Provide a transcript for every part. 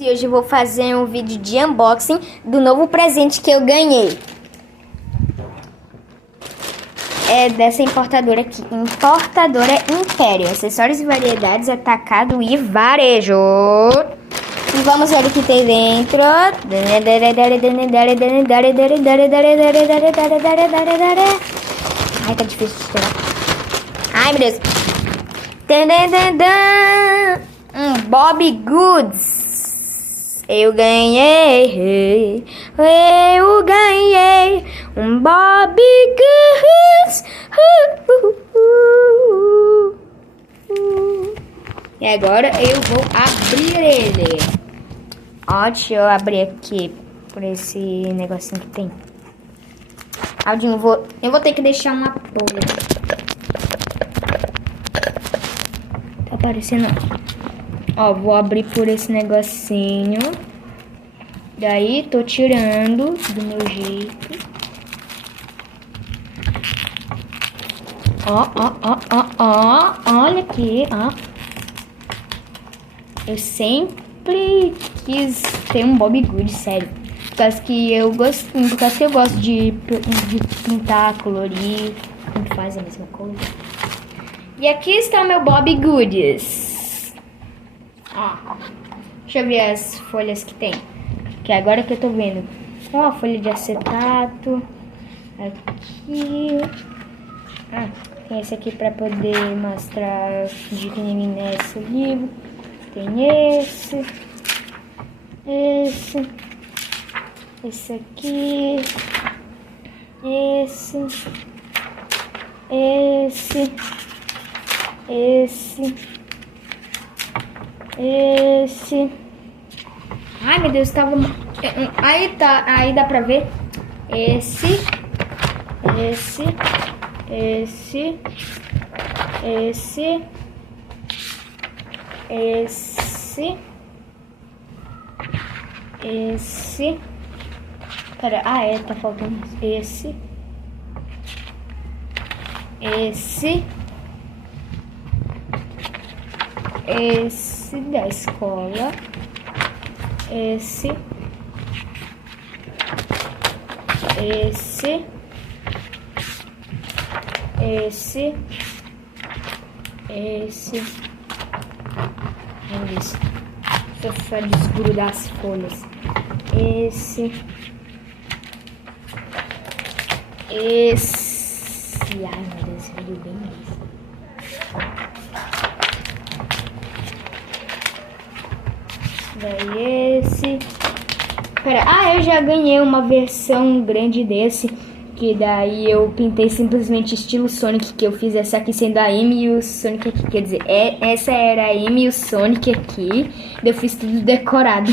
E hoje eu vou fazer um vídeo de unboxing do novo presente que eu ganhei. É dessa importadora aqui, Importadora Império, acessórios e variedades, atacado e varejo. E vamos ver o que tem dentro. Ai, tá difícil de tirar. Ai, meu Deus. Bobbie Goods. Eu ganhei um Bobbie Goods. E agora eu vou abrir ele. Ó, deixa eu abrir aqui por esse negocinho que tem. Aldinho, eu vou ter que deixar uma bolha. Tá aparecendo. Ó, vou abrir por esse negocinho. Daí, tô tirando do meu jeito. Ó. Olha aqui, ó. Eu sempre quis ter um Bobbie Good, sério. Por causa que eu gosto de pintar, colorir. Sempre faz a mesma coisa. E aqui está o meu Bobbie Goods. Ó, deixa eu ver as folhas que tem. Que agora que eu tô vendo. Ó, a folha de acetato. Aqui. Tem esse aqui pra poder mostrar de que nem nesse livro. Tem esse. Esse aqui. Esse. Ai, meu Deus, tava... Aí tá, aí dá pra ver. Esse. Pera, tá faltando esse da escola, esse deixa eu só desgrudar as folhas, esse, ai meu Deus, veio bem isso. Daí esse. Pera, eu já ganhei uma versão grande desse. Que daí eu pintei simplesmente estilo Sonic. Que eu fiz essa aqui sendo a Amy e o Sonic aqui. Quer dizer, essa era a Amy e o Sonic aqui. Daí eu fiz tudo decorado.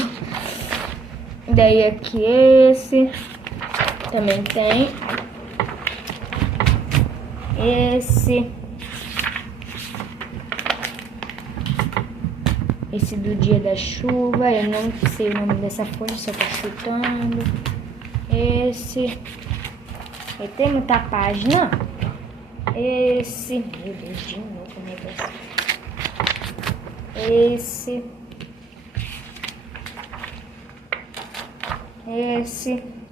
Daí aqui esse. Também tem. Esse do dia da chuva, eu não sei o nome dessa folha, só tô chutando. Esse. E tem muita página. Esse. Meu Deus, de novo o negócio. Esse.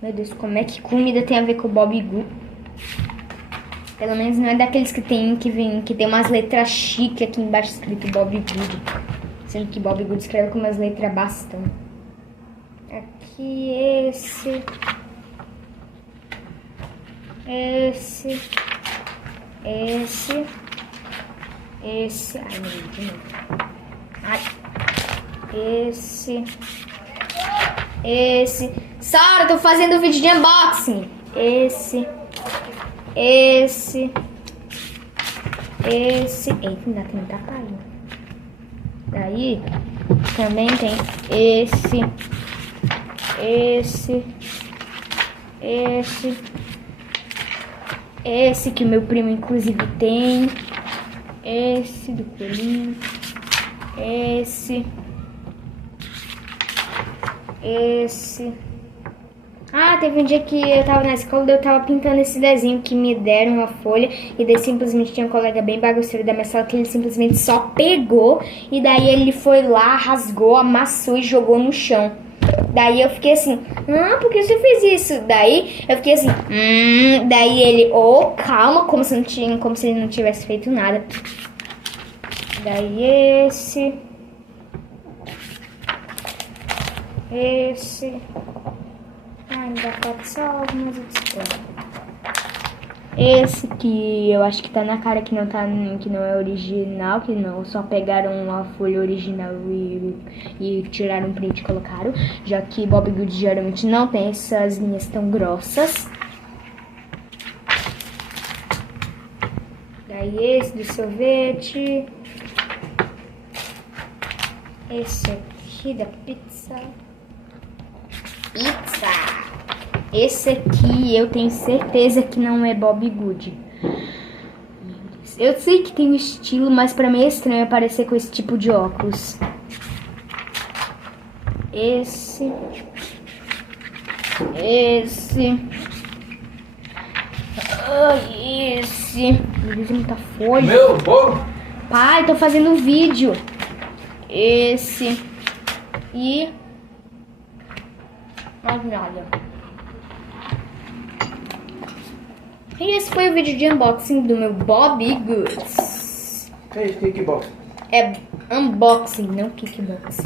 Meu Deus, como é que comida tem a ver com o Bobbie Good? Pelo menos não é daqueles que tem umas letras chique aqui embaixo escrito Bobbie Good. Sendo que Bobbie Good escreve com umas letras bastante. Aqui esse. Ai, meu Deus, de novo. Esse. Sara, eu tô fazendo vídeo de unboxing. Esse. Eita, ainda tem muita página. Daí também tem esse que o meu primo inclusive tem, esse do coelhinho, Ah, teve um dia que eu tava na escola, eu tava pintando esse desenho que me deram uma folha e daí simplesmente tinha um colega bem bagunceiro da minha sala que ele simplesmente só pegou e daí ele foi lá, rasgou, amassou e jogou no chão. Daí eu fiquei assim, por que você fez isso? Daí eu fiquei assim, daí ele, calma, como se ele não tivesse feito nada. Daí esse. Ainda falta só algumas outras. Esse que eu acho que tá na cara que não é original, que não só pegaram a folha original e tiraram um print e colocaram, já que Bobbie Good geralmente não tem essas linhas tão grossas. Daí esse do sorvete. Esse aqui da pizza. Esse aqui eu tenho certeza que não é Bobbie Good. Eu sei que tem um estilo, mas pra mim é estranho aparecer com esse tipo de óculos. Esse. Muita folha. Meu bolo. Pai, tô fazendo um vídeo. Esse. E... olha. E esse foi o vídeo de unboxing do meu Bobbie Goods. Que é isso, kickbox? É unboxing, não kickbox.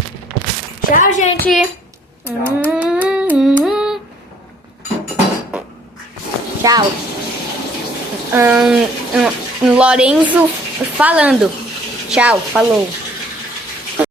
Tchau, gente. Tchau. Lorenzo falando. Tchau, falou.